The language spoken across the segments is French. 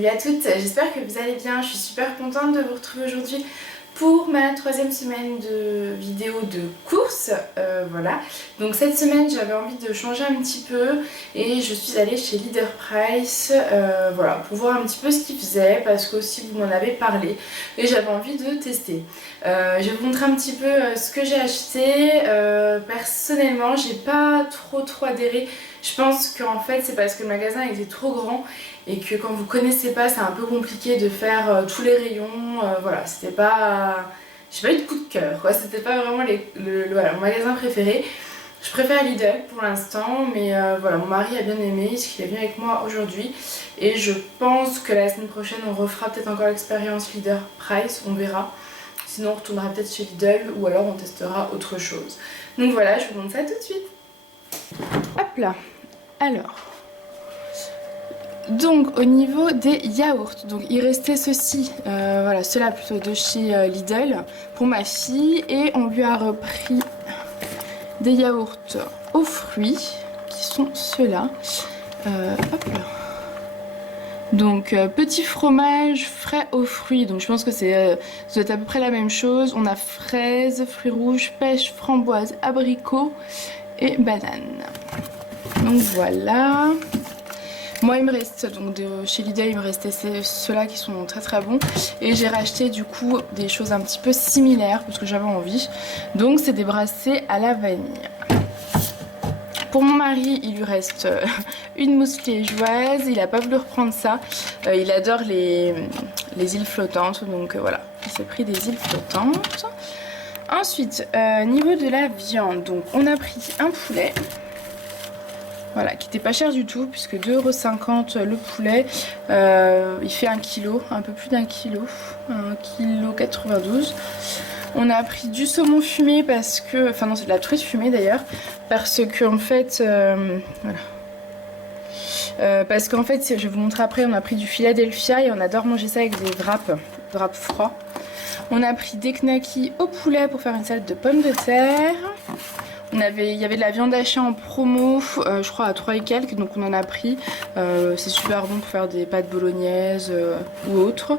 Salut à toutes, j'espère que vous allez bien. Je suis super contente de vous retrouver aujourd'hui pour ma troisième semaine de vidéos de courses. Voilà, donc cette semaine j'avais envie de changer un petit peu et je suis allée chez Leader Price voilà, pour voir un petit peu ce qu'ils faisaient parce qu'aussi vous m'en avez parlé et j'avais envie de tester. Je vais vous montrer un petit peu ce que j'ai acheté. Personnellement j'ai pas trop adhéré. Je pense qu'en fait c'est parce que le magasin était trop grand et que quand vous connaissez pas c'est un peu compliqué de faire tous les rayons. Voilà, c'était pas... j'ai pas eu de coup de cœur quoi, c'était pas vraiment voilà, mon magasin préféré. Je préfère Lidl pour l'instant, mais voilà, mon mari a bien aimé parce qu'il est venu avec moi aujourd'hui et je pense que la semaine prochaine on refera peut-être encore l'expérience Leader Price, on verra. Sinon on retournera peut-être chez Lidl ou alors on testera autre chose. Donc voilà, je vous montre ça tout de suite. Hop là, alors, donc au niveau des yaourts, donc il restait ceci, voilà, ceux-là plutôt de chez Lidl pour ma fille et on lui a repris des yaourts aux fruits qui sont ceux-là. Hop là. Donc petit fromage frais aux fruits, donc je pense que ça doit être à peu près la même chose. On a fraises, fruits rouges, pêche, framboise, abricot et banane. Donc voilà. Moi il me reste, donc de chez Lidl il me restait ceux-là qui sont très bons. Et j'ai racheté du coup des choses un petit peu similaires parce que j'avais envie. Donc c'est des bracelets à la vanille. Pour mon mari il lui reste une mousse liégeoise, il a pas voulu reprendre ça. Il adore les îles flottantes, donc voilà, il s'est pris des îles flottantes. Ensuite, niveau de la viande, donc on a pris un poulet. Voilà, qui était pas cher du tout, puisque 2,50 € le poulet. Il fait 1 kg, un peu plus d'1 kg, 1,92 kg. On a pris du saumon fumé parce que... Enfin non, c'est de la truite fumée d'ailleurs. Parce que en fait... voilà. Parce qu'en fait, je vais vous montrer après, on a pris du Philadelphia et on adore manger ça avec des wraps froids. On a pris des knackis au poulet pour faire une salade de pommes de terre. Il y avait de la viande hachée en promo, je crois à 3 et quelques, donc on en a pris. C'est super bon pour faire des pâtes bolognaises ou autres.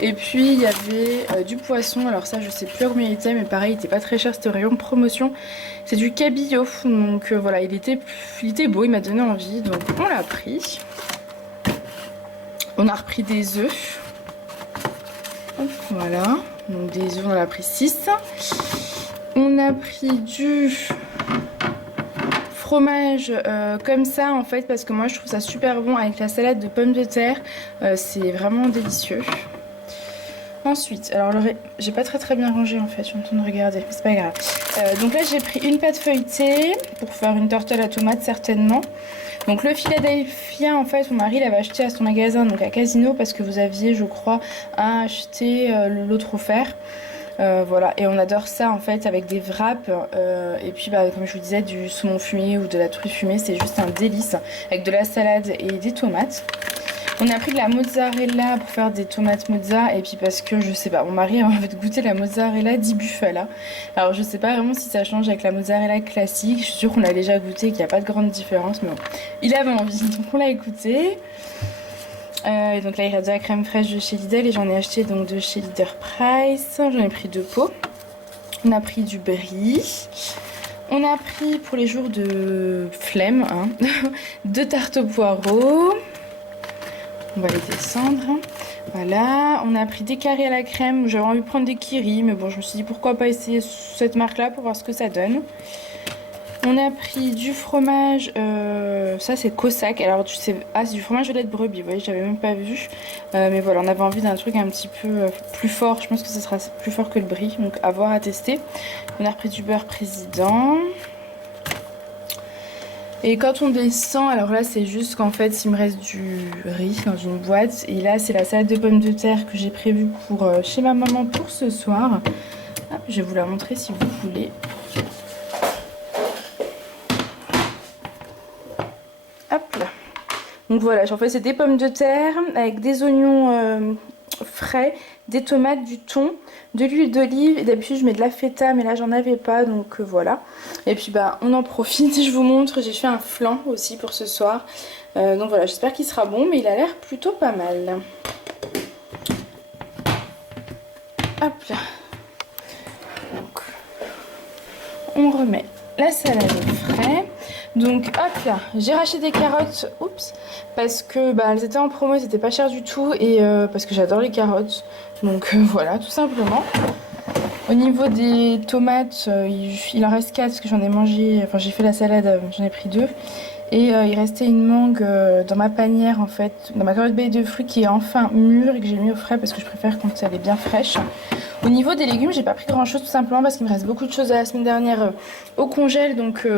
Et puis il y avait du poisson, alors ça je sais plus combien il était, mais pareil il était pas très cher, c'était au rayon de promotion. C'est du cabillaud, donc voilà, il était beau, il m'a donné envie, donc on l'a pris. On a repris des œufs. Voilà, donc des œufs on en a pris 6. On a pris du fromage comme ça en fait parce que moi je trouve ça super bon avec la salade de pommes de terre, c'est vraiment délicieux. Ensuite, alors j'ai pas très bien rangé en fait, je suis en train de regarder, c'est pas grave. Donc là j'ai pris une pâte feuilletée pour faire une tarte à la tomate certainement. Donc le Philadelphia en fait mon mari l'avait acheté à son magasin, donc à Casino, parce que vous aviez je crois à acheter l'autre offert. Voilà, et on adore ça en fait avec des wraps et puis bah, comme je vous disais, du saumon fumé ou de la truite fumée, c'est juste un délice avec de la salade et des tomates. On a pris de la mozzarella pour faire des tomates mozza, et puis parce que je sais pas, mon mari a envie de goûter la mozzarella di bufala. Alors je sais pas vraiment si ça change avec la mozzarella classique, je suis sûre qu'on l'a déjà goûté et qu'il n'y a pas de grande différence, mais bon, il avait envie donc on l'a écouté. Et donc là il reste de la crème fraîche de chez Lidl et j'en ai acheté donc de chez Leader Price. J'en ai pris 2 pots. On a pris du brie. On a pris pour les jours de flemme 2 tartes aux poireaux. On va les descendre. Voilà, on a pris des carrés à la crème. J'avais envie de prendre des Kiri, mais bon je me suis dit pourquoi pas essayer cette marque là pour voir ce que ça donne. On a pris du fromage, ça c'est Cossack, alors tu sais, c'est du fromage au lait de brebis, vous voyez, j'avais même pas vu. Mais voilà, on avait envie d'un truc un petit peu plus fort, je pense que ce sera plus fort que le brie, donc à voir, à tester. On a repris du beurre président. Et quand on descend, alors là c'est juste qu'en fait il me reste du riz dans une boîte. Et là c'est la salade de pommes de terre que j'ai prévue pour chez ma maman pour ce soir. Hop, je vais vous la montrer si vous voulez. Hop là. Donc voilà, j'en fais c'est des pommes de terre avec des oignons frais, des tomates, du thon, de l'huile d'olive. Et d'habitude je mets de la feta mais là j'en avais pas donc voilà. Et puis bah on en profite, je vous montre, j'ai fait un flan aussi pour ce soir. Donc voilà, j'espère qu'il sera bon mais il a l'air plutôt pas mal. Hop là. Donc on remet la salade au frais. Donc hop là, j'ai racheté des carottes, oups, parce que bah, elles étaient en promo, c'était pas cher du tout et parce que j'adore les carottes. Donc voilà, tout simplement. Au niveau des tomates, il en reste 4 parce que j'en ai mangé, enfin j'ai fait la salade, j'en ai pris 2. Et il restait une mangue dans ma panière en fait, dans ma carotte baie de fruits qui est enfin mûre et que j'ai mis au frais parce que je préfère quand elle est bien fraîche. Au niveau des légumes, j'ai pas pris grand chose tout simplement parce qu'il me reste beaucoup de choses de la semaine dernière au congèle. Donc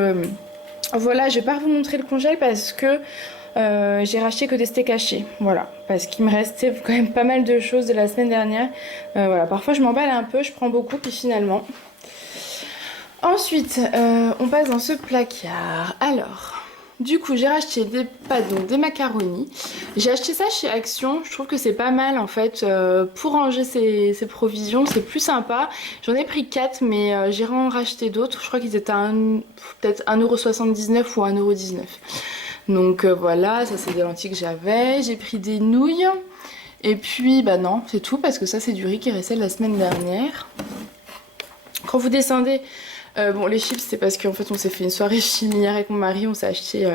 voilà, je vais pas vous montrer le congèle parce que j'ai racheté que des steaks hachés. Voilà, parce qu'il me restait quand même pas mal de choses de la semaine dernière. Voilà, parfois je m'emballe un peu, je prends beaucoup puis finalement. Ensuite, on passe dans ce placard. Alors... Du coup, j'ai racheté des macaronis. J'ai acheté ça chez Action. Je trouve que c'est pas mal en fait pour ranger ses provisions. C'est plus sympa. J'en ai pris 4, mais j'ai racheté d'autres. Je crois qu'ils étaient peut-être 1,79€ ou 1,19€. Donc voilà, ça c'est des lentilles que j'avais. J'ai pris des nouilles. Et puis, bah non, c'est tout parce que ça c'est du riz qui restait de la semaine dernière. Quand vous descendez... bon les chips c'est parce qu'en fait on s'est fait une soirée film hier avec mon mari, on s'est acheté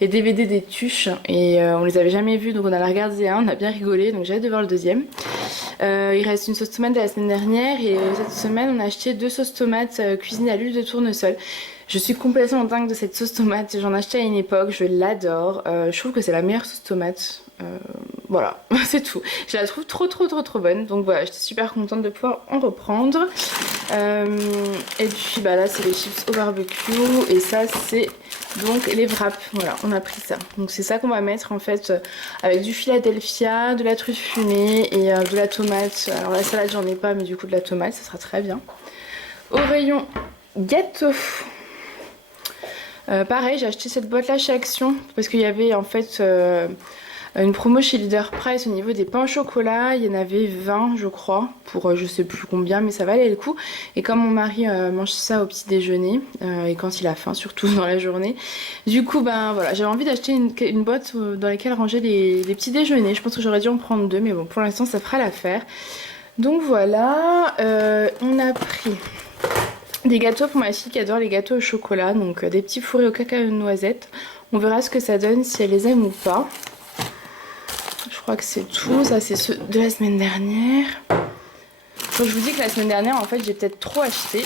les DVD des Tuches et on les avait jamais vus donc on en a regardé un, on a bien rigolé donc j'ai hâte de voir le deuxième. Il reste une sauce tomate de la semaine dernière et cette semaine on a acheté 2 sauces tomates cuisinées à l'huile de tournesol. Je suis complètement dingue de cette sauce tomate, j'en achetais à une époque, je l'adore, je trouve que c'est la meilleure sauce tomate. Voilà, c'est tout. Je la trouve trop bonne. Donc voilà, j'étais super contente de pouvoir en reprendre. Et puis bah là c'est les chips au barbecue. Et ça c'est donc les wraps. Voilà, on a pris ça. Donc c'est ça qu'on va mettre en fait avec du Philadelphia, de la truffe fumée et de la tomate. Alors la salade j'en ai pas mais du coup de la tomate ça sera très bien. Au rayon gâteau. Pareil, j'ai acheté cette boîte là chez Action parce qu'il y avait en fait une promo chez Leader Price au niveau des pains au chocolat. Il y en avait 20 je crois pour je sais plus combien mais ça valait le coup. Et comme mon mari mange ça au petit déjeuner et quand il a faim surtout dans la journée, du coup ben voilà, j'avais envie d'acheter une boîte dans laquelle ranger les petits déjeuners. Je pense que j'aurais dû en prendre 2 mais bon pour l'instant ça fera l'affaire. Donc voilà, on a pris... des gâteaux pour ma fille qui adore les gâteaux au chocolat, donc des petits fourrés au cacao et aux noisettes. On verra ce que ça donne, si elle les aime ou pas. Je crois que c'est tout, ça c'est ceux de la semaine dernière. Donc je vous dis que la semaine dernière en fait j'ai peut-être trop acheté.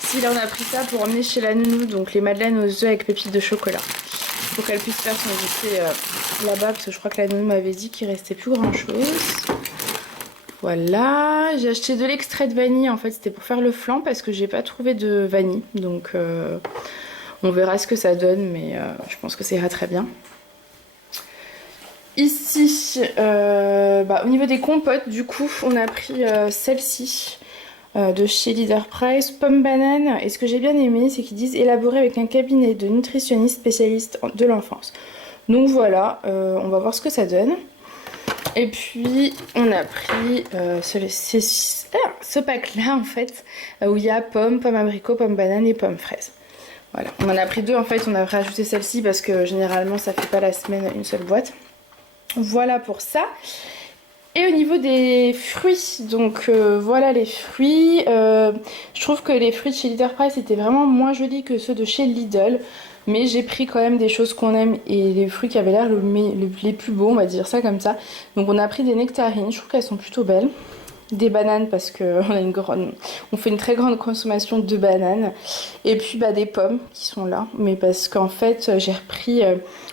Si là on a pris ça pour emmener chez la nounou, donc les madeleines aux œufs avec pépites de chocolat. Pour qu'elle puisse faire son goûter là-bas, parce que je crois que la nounou m'avait dit qu'il restait plus grand chose. Voilà, j'ai acheté de l'extrait de vanille en fait, c'était pour faire le flan parce que j'ai pas trouvé de vanille. Donc on verra ce que ça donne mais je pense que ça ira très bien. Ici, au niveau des compotes du coup on a pris celle-ci de chez Leader Price, pomme banane. Et ce que j'ai bien aimé c'est qu'ils disent élaboré avec un cabinet de nutritionnistes spécialistes de l'enfance. Donc voilà, on va voir ce que ça donne. Et puis on a pris ce pack là en fait où il y a pomme abricot, pomme banane et pomme fraise. Voilà, on en a pris 2 en fait, on a rajouté celle-ci parce que généralement ça fait pas la semaine une seule boîte. Voilà pour ça. Et au niveau des fruits, donc voilà les fruits. Je trouve que les fruits de chez Leader Price étaient vraiment moins jolis que ceux de chez Lidl. Mais j'ai pris quand même des choses qu'on aime et les fruits qui avaient l'air les plus beaux, on va dire ça comme ça. Donc on a pris des nectarines, je trouve qu'elles sont plutôt belles. Des bananes parce qu'on on fait une très grande consommation de bananes. Et puis des pommes qui sont là. Mais parce qu'en fait j'ai repris...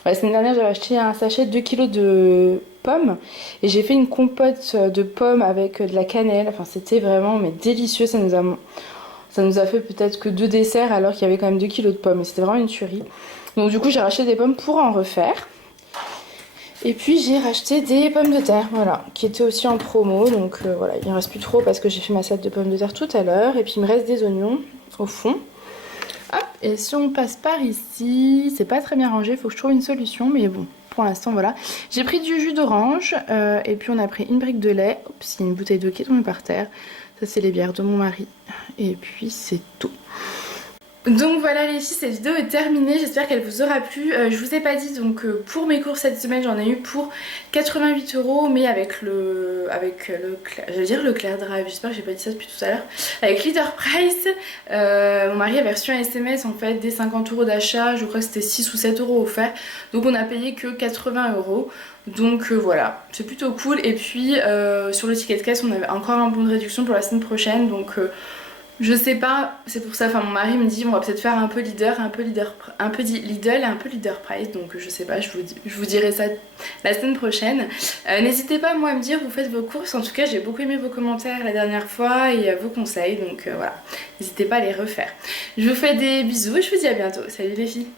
la semaine dernière j'avais acheté un sachet de 2 kg de pommes. Et j'ai fait une compote de pommes avec de la cannelle. Enfin c'était vraiment délicieux, ça nous a fait peut-être que 2 desserts alors qu'il y avait quand même 2 kg de pommes. Et c'était vraiment une tuerie. Donc du coup j'ai racheté des pommes pour en refaire. Et puis j'ai racheté des pommes de terre, voilà, qui étaient aussi en promo. Donc voilà, il ne reste plus trop parce que j'ai fait ma salade de pommes de terre tout à l'heure. Et puis il me reste des oignons au fond. Hop, et si on passe par ici, c'est pas très bien rangé, il faut que je trouve une solution. Mais bon, pour l'instant, voilà. J'ai pris du jus d'orange et puis on a pris une brique de lait. Oups, il y a une bouteille d'eau qui est tombée par terre. Ça c'est les bières de mon mari. Et puis c'est tout. Donc voilà les filles, cette vidéo est terminée, j'espère qu'elle vous aura plu. Je vous ai pas dit, donc pour mes courses cette semaine j'en ai eu pour 88 €, mais avec le j'allais dire le Claire Drive, j'espère que j'ai pas dit ça depuis tout à l'heure, avec Leader Price. Mon mari avait reçu un SMS en fait des 50 € d'achat, je crois que c'était 6 ou 7 € offerts, donc on a payé que 80 €. Donc voilà, c'est plutôt cool. Et puis sur le ticket de caisse on avait encore un bon de réduction pour la semaine prochaine, donc je sais pas, c'est pour ça, enfin mon mari me dit on va peut-être faire un peu Lidl et un peu Leader Price, donc je sais pas, je vous dirai ça la semaine prochaine. N'hésitez pas moi à me dire, vous faites vos courses, en tout cas j'ai beaucoup aimé vos commentaires la dernière fois et vos conseils, donc voilà, n'hésitez pas à les refaire. Je vous fais des bisous et je vous dis à bientôt, salut les filles.